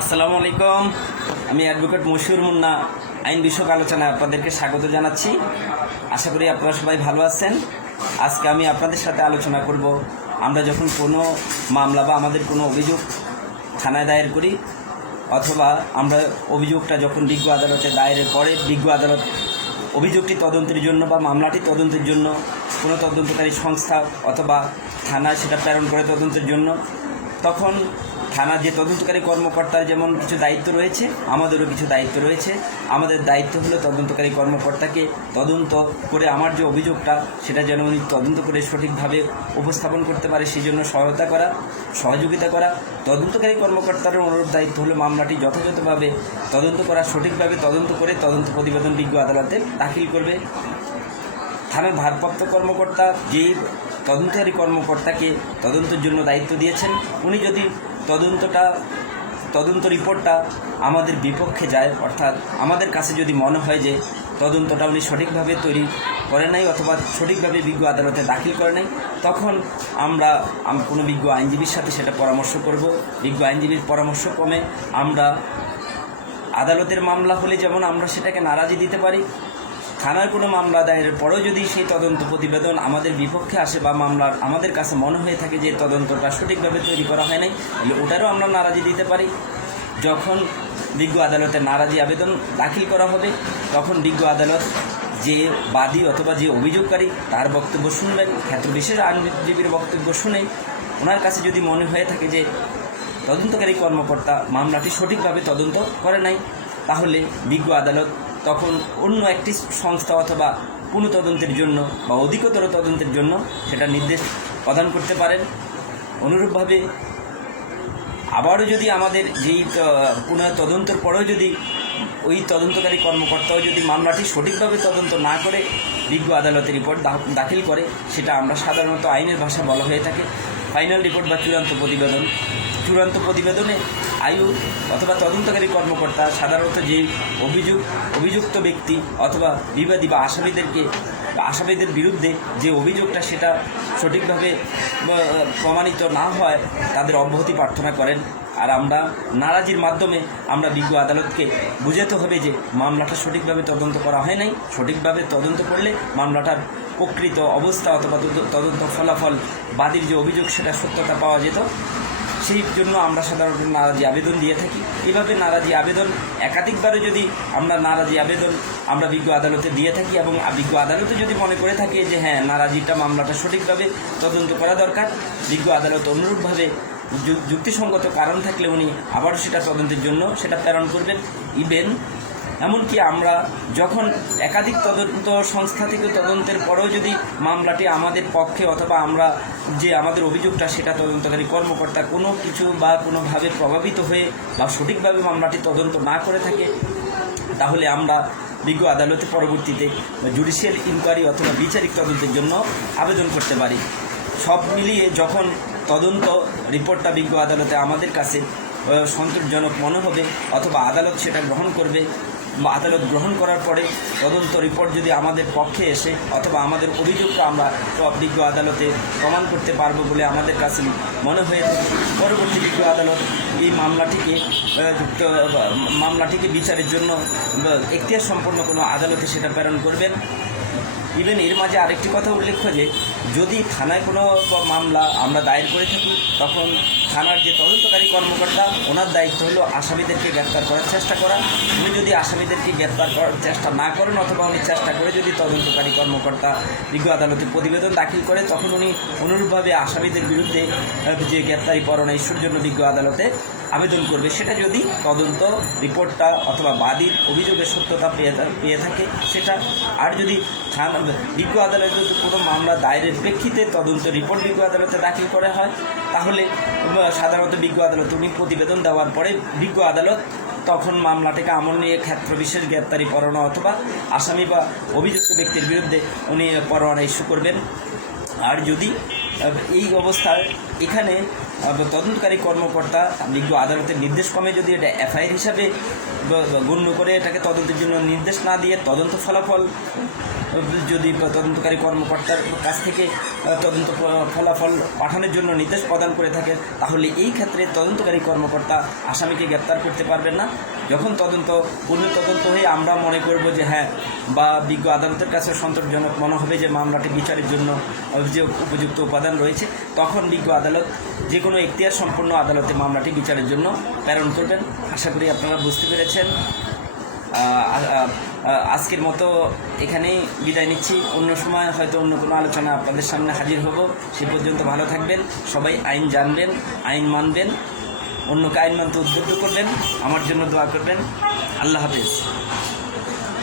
আসসালামু আলাইকুম। আমি অ্যাডভোকেট মশিউর মুন্না, আইন বিষয়ক আলোচনায় আপনাদেরকে স্বাগত জানাচ্ছি। আশা করি আপনারা সবাই ভালো আছেন। আজকে আমি আপনাদের সাথে আলোচনা করব। আমরা যখন কোনো মামলা বা আমাদের কোনো অভিযোগ থানায় দায়ের করি, অথবা আমরা অভিযোগটা যখন বিজ্ঞ আদালতে দায়েরের পরে বিজ্ঞ আদালত অভিযোগটি তদন্তের জন্য বা মামলাটি তদন্তের জন্য কোনো তদন্তকারী সংস্থা অথবা থানায় সেটা প্রেরণ করে তদন্তের জন্য, তখন থানার যে তদন্তকারী কর্মকর্তার যেমন কিছু দায়িত্ব রয়েছে, আমাদেরও কিছু দায়িত্ব রয়েছে। আমাদের দায়িত্ব হলো তদন্তকারী কর্মকর্তাকে তদন্ত করে আমার যে অভিযোগটা, সেটা যেন উনি তদন্ত করে সঠিকভাবে উপস্থাপন করতে পারে সেই জন্য সহায়তা করা, সহযোগিতা করা। তদন্তকারী কর্মকর্তার অনুরূপ দায়িত্ব হলো মামলাটি যথাযথভাবে তদন্ত করা, সঠিকভাবে তদন্ত করে তদন্ত প্রতিবেদন বিজ্ঞ আদালতে দাখিল করবে। থানার ভারপ্রাপ্ত কর্মকর্তা, যে তদন্তকারী কর্মকর্তাকে তদন্তের জন্য দায়িত্ব দিয়েছেন, উনি যদি তদন্তটা, তদন্ত রিপোর্টটা আমাদের বিপক্ষে যায়। অর্থাৎ আমাদের কাছে যদি মনে হয় যে তদন্তটা উনি সঠিকভাবে তৈরি করে নাই অথবা সঠিকভাবে বিজ্ঞ আদালতে দাখিল করে নাই, তখন আমরা কোনো বিজ্ঞ আইনজীবীর সাথে সেটা পরামর্শ করব। বিজ্ঞ আইনজীবীর পরামর্শ ক্রমে আমরা আদালতের মামলা হলে যেমন আমরা সেটাকে নারাজি দিতে পারি থানার কোনো মামলা দায়েরের পরেও যদি সেই তদন্ত প্রতিবেদন আমাদের বিপক্ষে আসে বা মামলার আমাদের কাছে মনে হয়ে থাকে যে তদন্তটা সঠিকভাবে তৈরি করা হয় নাই তাহলে ওটারও আমরা নারাজি দিতে পারি। যখন বিজ্ঞ আদালতে নারাজি আবেদন দাখিল করা হবে, তখন বিজ্ঞ আদালত যে বাদী অথবা যে অভিযোগকারী, তার বক্তব্য শুনবেন। ক্ষেত্র বিশেষ আইনজীবীর বক্তব্য শুনে ওনার কাছে যদি মনে হয়ে থাকে যে তদন্তকারী কর্মকর্তা মামলাটি সঠিকভাবে তদন্ত করে নাই, তাহলে বিজ্ঞ আদালত তখন অন্য একটি সংস্থা অথবা পুনঃ তদন্তের জন্য বা অধিকতর তদন্তের জন্য সেটা নির্দেশ প্রদান করতে পারেন। অনুরূপভাবে আবারও যদি আমাদের যেই পুনঃ তদন্তের পরেও যদি ওই তদন্তকারী কর্মকর্তাও যদি মামলাটি সঠিকভাবে তদন্ত না করে, বিজ্ঞ আদালতে রিপোর্ট দাখিল করে, সেটা আমরা সাধারণত আইনের ভাষা বলা হয়ে থাকে। ফাইনাল রিপোর্ট বা চূড়ান্ত প্রতিবেদন। চূড়ান্ত প্রতিবেদনে আয়ু অথবা তদন্তকারী কর্মকর্তা, সাধারণত যে অভিযোগ অভিযুক্ত ব্যক্তি অথবা বিবাদী বা আসামিদেরকে আসামিদের বিরুদ্ধে যে অভিযোগটা সেটা সঠিকভাবে প্রমাণিত না হয়, তাদের অব্যাহতি প্রার্থনা করেন। আর আমরা নারাজির মাধ্যমে আমরা বিজ্ঞ আদালতকে বুঝাতে হবে যে মামলাটা সঠিকভাবে তদন্ত করা হয় নাই। সঠিকভাবে তদন্ত করলে মামলাটার প্রকৃত অবস্থা অথবা তদন্ত ফলাফল বাদীর যে অভিযোগ সেটা সত্যতা পাওয়া যেত। সেই জন্য আমরা সাধারণত নারাজি আবেদন দিয়ে থাকি। এভাবে নারাজি আবেদন একাধিকবারও যদি আমরা নারাজি আবেদন আমরা বিজ্ঞ আদালতে দিয়ে থাকি এবং বিজ্ঞ আদালতে যদি মনে করে থাকে যে হ্যাঁ নারাজিটা মামলাটা সঠিকভাবে তদন্ত করা দরকার, বিজ্ঞ আদালত অনুরূপভাবে যুক্তিসঙ্গত কারণ থাকলে উনি আবারও সেটা তদন্তের জন্য সেটা প্রেরণ করবেন। ইভেন এমনকি আমরা যখন একাধিক তদন্ত সংস্থা থেকে তদন্তের পরেও যদি মামলাটি আমাদের পক্ষে অথবা আমরা যে আমাদের অভিযোগটা সেটা তদন্তকারী কর্মকর্তা কোনো কিছু বা কোনোভাবে প্রভাবিত হয়ে বা সঠিকভাবে মামলাটি তদন্ত না করে থাকে, তাহলে আমরা বিজ্ঞ আদালতে পরবর্তীতে জুডিশিয়াল ইনকোয়ারি অথবা বিচারিক তদন্তের জন্য আবেদন করতে পারি। সব মিলিয়ে যখন তদন্ত রিপোর্টটা বিজ্ঞ আদালতে আমাদের কাছে সন্তোষজনক মনে হবে অথবা আদালত সেটা গ্রহণ করবে আদালত গ্রহণ করার পরে তদন্ত রিপোর্ট যদি আমাদের পক্ষে এসে অথবা আমাদের অভিযোগটা আমরা বিজ্ঞ আদালতে প্রমাণ করতে পারব বলে আমাদের কাছে মনে হয়েছে, পরবর্তী বিজ্ঞ আদালত এই মামলাটিকে মামলাটিকে বিচারের জন্য এখতিয়ার সম্পন্ন কোনো আদালতে সেটা প্রেরণ করবেন। ইভেন এর মাঝে আরেকটি কথা উল্লেখ্য যে, যদি থানায় কোনো মামলা আমরা দায়ের করে থাকি, তখন থানার যে তদন্তকারী কর্মকর্তা, ওনার দায়িত্ব হলো আসামিদেরকে গ্রেপ্তার করার চেষ্টা করা। উনি যদি আসামিদেরকে গ্রেপ্তার করার চেষ্টা না করেন অথবা উনি চেষ্টা করে যদি তদন্তকারী কর্মকর্তা বিজ্ঞ আদালতে প্রতিবেদন দাখিল করে, তখন উনি অনুরূপভাবে আসামিদের বিরুদ্ধে যে গ্রেপ্তারি পরোয়ানা ইস্যুর জন্য বিজ্ঞ আদালতে আবেদন করবে, সেটা যদি তদন্ত রিপোর্টটা অথবা বাদীর অভিযোগের সত্যতা পেয়ে পেয়ে থাকে, সেটা, আর যদি বিজ্ঞ আদালতে কোনো মামলা দায়েরের প্রেক্ষিতে তদন্ত রিপোর্ট বিজ্ঞ আদালতে দাখিল করা হয়, তাহলে সাধারণত বিজ্ঞ আদালত উনি প্রতিবেদন দেওয়ার পরে বিজ্ঞ আদালত তখন মামলাটাকে আমল নিয়ে ক্ষেত্র বিশেষ গ্রেপ্তারি, পরোয়ানা অথবা আসামি বা অভিযুক্ত ব্যক্তির বিরুদ্ধে উনি পরোয়ানা ইস্যু করবেন। আর যদি এই অবস্থায় এখানে তদন্তকারী কর্মকর্তা বিজ্ঞ আদালতের নির্দেশ কমে যদি এটা এফআইআর হিসাবে গণ্য করে এটাকে তদন্তের জন্য নির্দেশ না দিয়ে তদন্ত ফলাফল যদি তদন্তকারী কর্মকর্তার কাছ থেকে তদন্ত ফলাফল পাঠানোর জন্য নির্দেশ প্রদান করে থাকে, তাহলে এই ক্ষেত্রে তদন্তকারী কর্মকর্তা আসামিকে গ্রেপ্তার করতে পারবেন না। যখন তদন্ত পূর্ণ তদন্ত হয়ে আমরা মনে করব যে হ্যাঁ বা বিজ্ঞ আদালতের কাছে সন্তোষজনক মনে হবে যে মামলাটি বিচারের জন্য অভিযোগ উপযুক্ত উপাদান রয়েছে, তখন বিজ্ঞ আদালত যে কোনো এখতিয়ার সম্পন্ন আদালতে মামলাটি বিচারের জন্য প্রেরণ করবেন। আশা করি আপনারা বুঝতে পেরেছেন। আজকের মতো এখানেই বিদায় নিচ্ছি। অন্য সময় হয়তো অন্য কোনো আলোচনা আপনাদের সামনে হাজির হব। সে পর্যন্ত ভালো থাকবেন। সবাই আইন জানবেন, আইন মানবেন, অন্যকে আইন মানতে উদ্বুদ্ধ করবেন। আমার জন্য দোয়া করবেন। আল্লাহ হাফিজ।